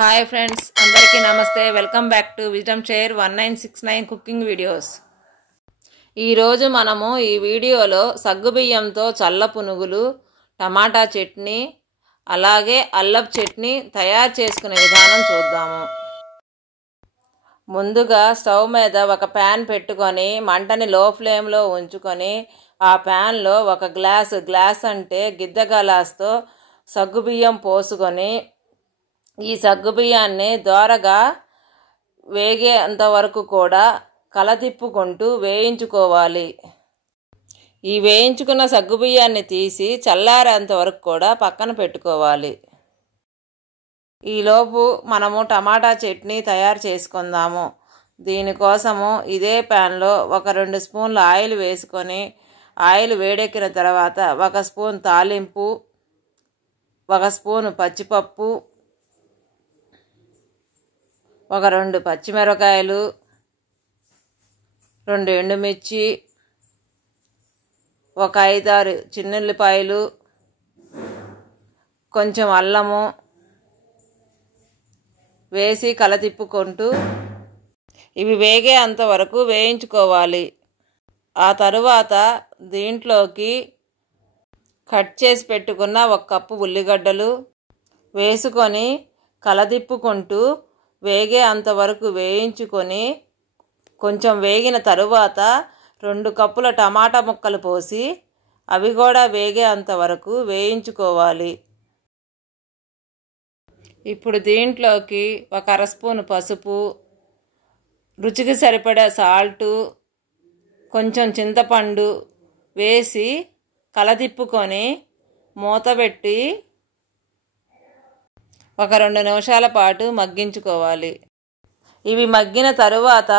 Hi friends, అందరికీ నమస్తే. Welcome back to wisdom share 1969 cooking videos. ఈరోజు మనము ఈ వీడియోలో సగ్గుబియ్యంతో చల్ల పునుగులు, టమాటా చట్నీ, అలాగే అల్లపు చట్నీ తయారు చేసుకునే విధానం చూద్దాము. ముందుగా స్టవ్ మీద ఒక ప్యాన్ పెట్టుకొని మంటని లో ఫ్లేమ్లో ఉంచుకొని ఆ ప్యాన్లో ఒక గ్లాస్ అంటే గిద్ద గ్లాస్తో సగ్గుబియ్యం పోసుకొని ఈ సగ్గుబియ్యాన్ని దోరగా వేగేంత వరకు కూడా కలతిప్పుకుంటూ వేయించుకోవాలి. ఈ వేయించుకున్న సగ్గుబియ్యాన్ని తీసి చల్లారేంత వరకు కూడా పక్కన పెట్టుకోవాలి. ఈలోపు మనము టమాటా చట్నీ తయారు చేసుకుందాము. దీనికోసము ఇదే ప్యాన్లో ఒక 2 స్పూన్ల ఆయిల్ వేసుకొని ఆయిల్ వేడెక్కిన తర్వాత 1 స్పూన్ తాలింపు, 1 స్పూన్ పచ్చిపప్పు, ఒక 2 పచ్చిమిరపకాయలు, 2 ఎండుమిర్చి, ఒక 5-6 చిన్నుల్లిపాయలు, కొంచెం అల్లము వేసి కలతిప్పుకుంటూ ఇవి వేగే అంతవరకు వేయించుకోవాలి. ఆ తరువాత దీంట్లోకి కట్ చేసి పెట్టుకున్న 1 కప్పు ఉల్లిగడ్డలు వేసుకొని కలతిప్పుకుంటూ వేగే అంతవరకు వేయించుకొని కొంచెం వేగిన తరువాత 2 కప్పుల టమాటా ముక్కలు పోసి అవి కూడా వేగే అంతవరకు వేయించుకోవాలి. ఇప్పుడు దీంట్లోకి 1 అర స్పూన్ పసుపు, రుచికి సరిపడా సాల్టు, కొంచెం చింతపండు వేసి కలతిప్పుకొని మూతపెట్టి ఒక 2 నిమిషాల పాటు మగ్గించుకోవాలి. ఇవి మగ్గిన తరువాత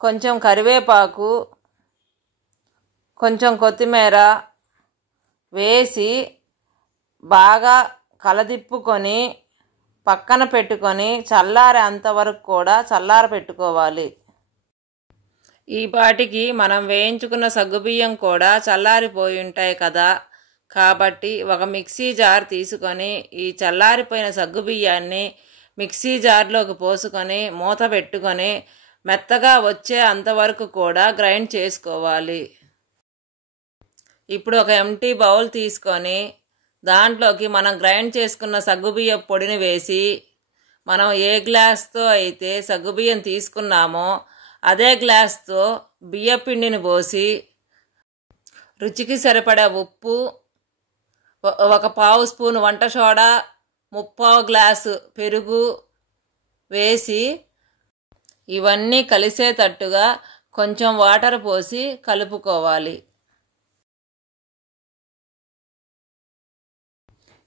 కొంచెం కరివేపాకు, కొంచెం కొత్తిమీర వేసి బాగా కలతిప్పుకొని పక్కన పెట్టుకొని చల్లారేంతవరకు కూడా పెట్టుకోవాలి. ఈ పాటికి మనం వేయించుకున్న సగ్గుబియ్యం కూడా చల్లారిపోయి ఉంటాయి కదా, కాబట్టి ఒక మిక్సీ జార్ తీసుకొని ఈ చల్లారిపోయిన సగ్గుబియ్యాన్ని మిక్సీ జార్లోకి పోసుకొని మూత పెట్టుకొని మెత్తగా వచ్చే అంతవరకు కూడా గ్రైండ్ చేసుకోవాలి. ఇప్పుడు ఒక ఎంటీ బౌల్ తీసుకొని దాంట్లోకి మనం గ్రైండ్ చేసుకున్న సగ్గుబియ్యం పొడిని వేసి మనం ఏ గ్లాస్తో అయితే సగ్గుబియ్యం తీసుకున్నామో అదే గ్లాస్తో బియ్యపిండిని పోసి రుచికి సరిపడా ఉప్పు, 1/4 స్పూన్ వంట సోడా, 3/4 గ్లాసు పెరుగు వేసి ఇవన్నీ కలిసేటట్టుగా కొంచెం వాటర్ పోసి కలుపుకోవాలి.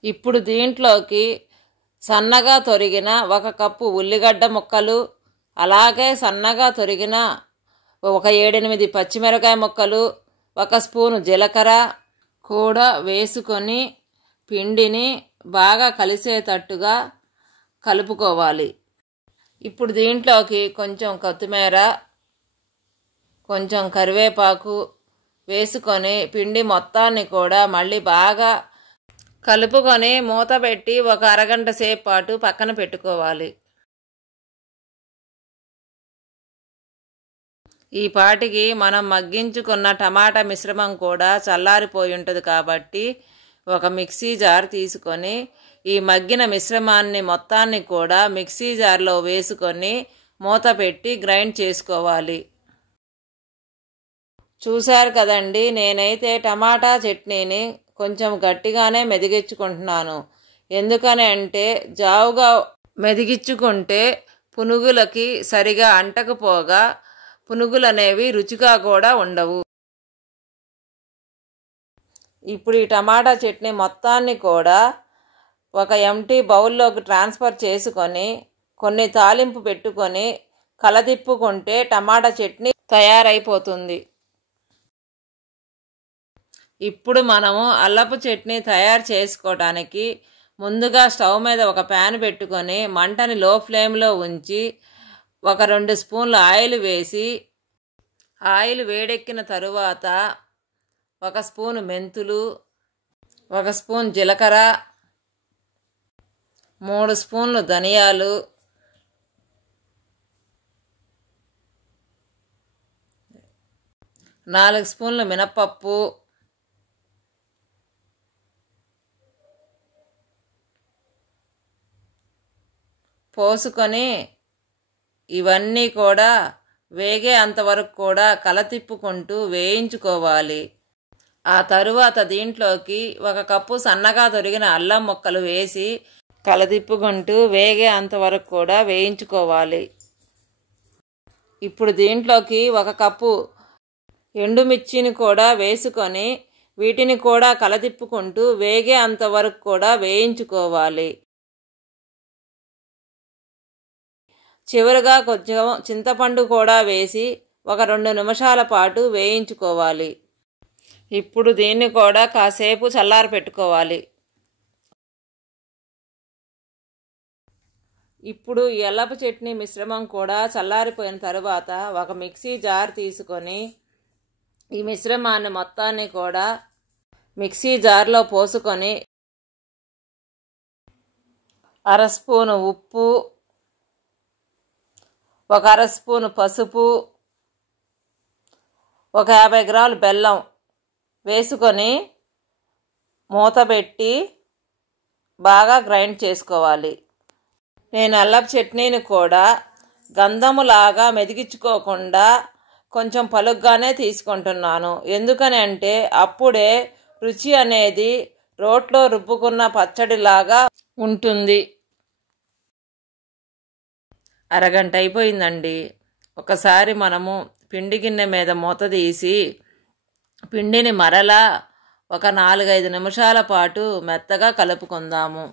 ఇప్పుడు దీంట్లోకి సన్నగా తొరిగిన 1 కప్పు ఉల్లిగడ్డ ముక్కలు, అలాగే సన్నగా తొరిగిన ఒక 7-8 పచ్చిమిరపకాయ ముక్కలు, 1 స్పూను జీలకర్ర కూడా వేసుకొని పిండిని బాగా కలిసేటట్టుగా కలుపుకోవాలి. ఇప్పుడు దీంట్లోకి కొంచెం కొత్తిమీర, కొంచెం కరివేపాకు వేసుకొని పిండి మొత్తాన్ని కూడా మళ్ళీ బాగా కలుపుకొని మూత పెట్టి ఒక అరగంట సేపు పాటు పక్కన పెట్టుకోవాలి. ఈ పాటికి మనం మగ్గించుకున్న టమాటా మిశ్రమం కూడా చల్లారిపోయి ఉంటుంది కాబట్టి ఒక మిక్సీ జార్ తీసుకొని ఈ మగ్గిన మిశ్రమాన్ని మొత్తాన్ని కూడా మిక్సీ జార్లో వేసుకొని మూత పెట్టి గ్రైండ్ చేసుకోవాలి. చూశారు కదండి, నేనైతే టమాటా చట్నీని కొంచెం గట్టిగానే మెదిగించుకుంటున్నాను. ఎందుకని అంటే జావుగా మెదిగించుకుంటే పునుగులకి సరిగా అంటకపోగా పునుగులు అనేవి రుచిగా కూడా ఉండవు. ఇప్పుడు ఈ టమాటా చట్నీ మొత్తాన్ని కూడా ఒక ఎంటీ బౌల్లోకి ట్రాన్స్ఫర్ చేసుకొని కొన్ని తాలింపు పెట్టుకొని కలతిప్పుకుంటే టమాటా చట్నీ తయారైపోతుంది. ఇప్పుడు మనము అల్లపు చట్నీ తయారు చేసుకోవడానికి ముందుగా స్టవ్ మీద ఒక ప్యాన్ పెట్టుకొని మంటని లో ఫ్లేమ్లో ఉంచి ఒక 2 స్పూన్ల ఆయిల్ వేసి ఆయిల్ వేడెక్కిన తరువాత 1 స్పూను మెంతులు, 1 స్పూన్ జీలకర్ర, 3 స్పూన్లు ధనియాలు, 4 స్పూన్లు మినపప్పు, 1 పోసుకొని ఇవన్నీ కూడా వేగే అంతవరకు కూడా కలతిప్పుకుంటూ వేయించుకోవాలి. ఆ తరువాత దీంట్లోకి 1 కప్పు సన్నగా తొరిగిన అల్లం ముక్కలు వేసి కలతిప్పుకుంటూ వేగే అంతవరకు కూడా వేయించుకోవాలి. ఇప్పుడు దీంట్లోకి 1 కప్పు ఎండుమిర్చిని కూడా వేసుకొని వీటిని కూడా కలతిప్పుకుంటూ వేగే అంతవరకు కూడా వేయించుకోవాలి. చివరగా కొంచెం చింతపండు కూడా వేసి 1-2 నిమిషాల పాటు వేయించుకోవాలి. ఇప్పుడు దీన్ని కూడా కాసేపు చల్లారి పెట్టుకోవాలి. ఇప్పుడు ఈ అల్లపు చట్నీ మిశ్రమం కూడా చల్లారిపోయిన తరువాత 1 మిక్సీ జార్ తీసుకొని ఈ మిశ్రమాన్ని మొత్తాన్ని కూడా మిక్సీ జార్లో పోసుకొని 1/2 స్పూను ఉప్పు, 1/2 స్పూను పసుపు, 50 గ్రాముల బెల్లం వేసుకొని మూత పెట్టి బాగా గ్రైండ్ చేసుకోవాలి. నేను అల్లపు చట్నీని కూడా గంధములాగా మెదిగించుకోకుండా కొంచెం పలుగ్గానే తీసుకుంటున్నాను. ఎందుకని అంటే అప్పుడే రుచి అనేది రోట్లో రుబ్బుకున్న పచ్చడిలాగా ఉంటుంది. అరగంట అయిపోయిందండి. ఒకసారి మనము పిండి గిన్నె మీద మూత తీసి పిండిని మరలా 4-5 నిమిషాల పాటు మెత్తగా కలుపుకుందాము.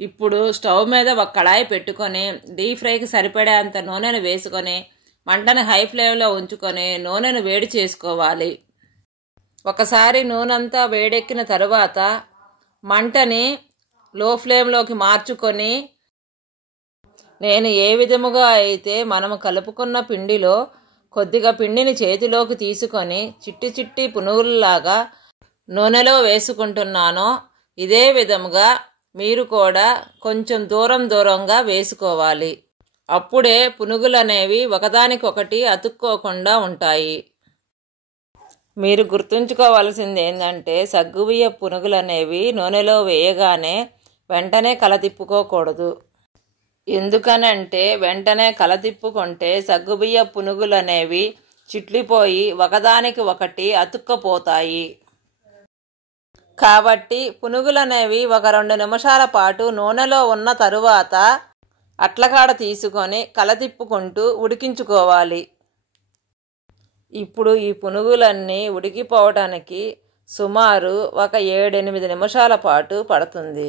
ఇప్పుడు స్టవ్ మీద 1 కళాయి పెట్టుకొని డీప్ ఫ్రైకి సరిపడేంత నూనెను వేసుకొని మంటను హై ఫ్లేమ్లో ఉంచుకొని నూనెను వేడి చేసుకోవాలి. ఒకసారి నూనెంతా వేడెక్కిన తరువాత మంటని లో ఫ్లేమ్లోకి మార్చుకొని నేను ఏ విధముగా అయితే మనము కలుపుకున్న పిండిలో కొద్దిగా పిండిని చేతిలోకి తీసుకొని చిట్టి చిట్టి పునుగుల్లాగా నూనెలో వేసుకుంటున్నానో ఇదే విధముగా మీరు కూడా కొంచెం దూరంగా వేసుకోవాలి. అప్పుడే పునుగులు అనేవి ఒకదానికొకటి అతుక్కోకుండా ఉంటాయి. మీరు గుర్తుంచుకోవాల్సింది ఏంటంటే సగ్గుబియ్య పునుగులు అనేవి నూనెలో వేయగానే వెంటనే కలతిప్పుకోకూడదు. ఎందుకనంటే వెంటనే కలతిప్పుకుంటే సగ్గుబియ్య పునుగులు అనేవి చిట్లిపోయి ఒకదానికి ఒకటి అతుక్కపోతాయి. కాబట్టి పునుగులు అనేవి 1-2 నిమిషాల పాటు నూనెలో ఉన్న తరువాత అట్లకాడ తీసుకొని కలతిప్పుకుంటూ ఉడికించుకోవాలి. ఇప్పుడు ఈ పునుగులన్నీ ఉడికిపోవటానికి సుమారు 7-8 నిమిషాల పాటు పడుతుంది.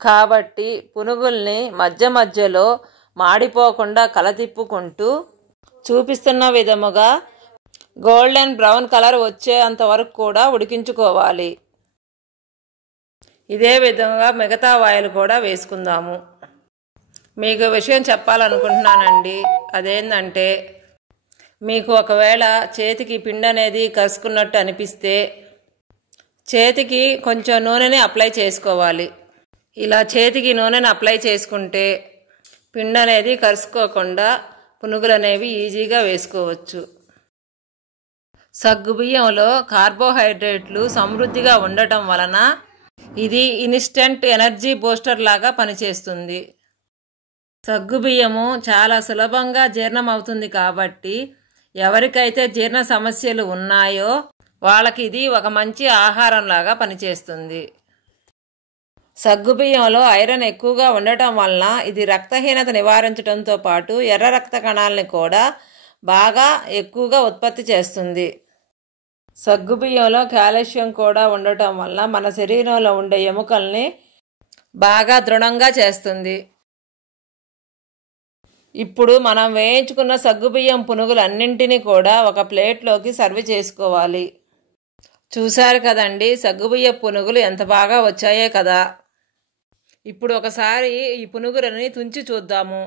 కాబట్టి పునుగుల్ని మధ్య మధ్యలో మాడిపోకుండా కలతిప్పుకుంటూ చూపిస్తున్న విధముగా గోల్డెన్ బ్రౌన్ కలర్ వచ్చేంతవరకు కూడా ఉడికించుకోవాలి. ఇదే విధంగా మిగతా ఆయిల్ కూడా వేసుకుందాము. మీకు విషయం చెప్పాలనుకుంటున్నానండి. అదేంటంటే మీకు ఒకవేళ చేతికి పిండి అనేది కసుకున్నట్టు అనిపిస్తే చేతికి కొంచెం నూనెని అప్లై చేసుకోవాలి. ఇలా చేతికి నూనెని అప్లై చేసుకుంటే పిండి అనేది కరుసుకోకుండా పునుగులు అనేవి ఈజీగా వేసుకోవచ్చు. సగ్గుబియ్యంలో కార్బోహైడ్రేట్లు సమృద్ధిగా ఉండటం వలన ఇది ఇన్స్టెంట్ ఎనర్జీ బూస్టర్ లాగా పనిచేస్తుంది. సగ్గుబియ్యము చాలా సులభంగా జీర్ణం అవుతుంది కాబట్టి ఎవరికైతే జీర్ణ సమస్యలు ఉన్నాయో వాళ్ళకి ఇది ఒక మంచి ఆహారం లాగా పనిచేస్తుంది. సగ్గుబియ్యంలో ఐరన్ ఎక్కువగా ఉండటం వలన ఇది రక్తహీనత నివారించడంతో పాటు ఎర్ర రక్త కణాలని కూడా బాగా ఎక్కువగా ఉత్పత్తి చేస్తుంది. సగ్గుబియ్యంలో కాల్షియం కూడా ఉండటం వల్ల మన శరీరంలో ఉండే ఎముకల్ని బాగా దృఢంగా చేస్తుంది. ఇప్పుడు మనం వేయించుకున్న సగ్గుబియ్యం పునుగులన్నింటినీ కూడా ఒక ప్లేట్లోకి సర్వ్ చేసుకోవాలి. చూశారు కదండి, సగ్గుబియ్య పునుగులు ఎంత బాగా వచ్చాయో కదా. ఇప్పుడు ఒకసారి ఈ పునుగులని తుంచి చూద్దాము.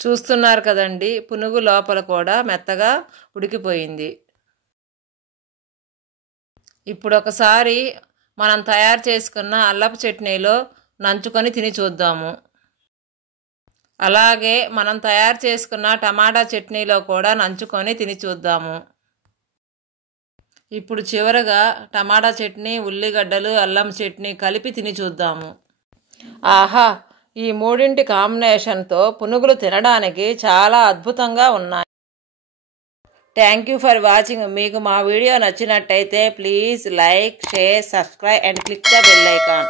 చూస్తున్నారు కదండి, పునుగు లోపల కూడా మెత్తగా ఉడికిపోయింది. ఇప్పుడు ఒకసారి మనం తయారు చేసుకున్న అల్లపు చట్నీలో నంచుకొని తిని చూద్దాము. అలాగే మనం తయారు చేసుకున్న టమాటా చట్నీలో కూడా నంచుకొని తిని చూద్దాము. ఇప్పుడు చివరగా టమాటా చట్నీ, ఉల్లిగడ్డలు, అల్లం చట్నీ కలిపి తిని చూద్దాము. ఆహా, ఈ మూడింటి కాంబినేషన్తో పునుగులు తినడానికి చాలా అద్భుతంగా ఉన్నాయి. Thank you for watching. మీకు మా వీడియో నచ్చినట్టయితే please like, share, subscribe and click the bell icon.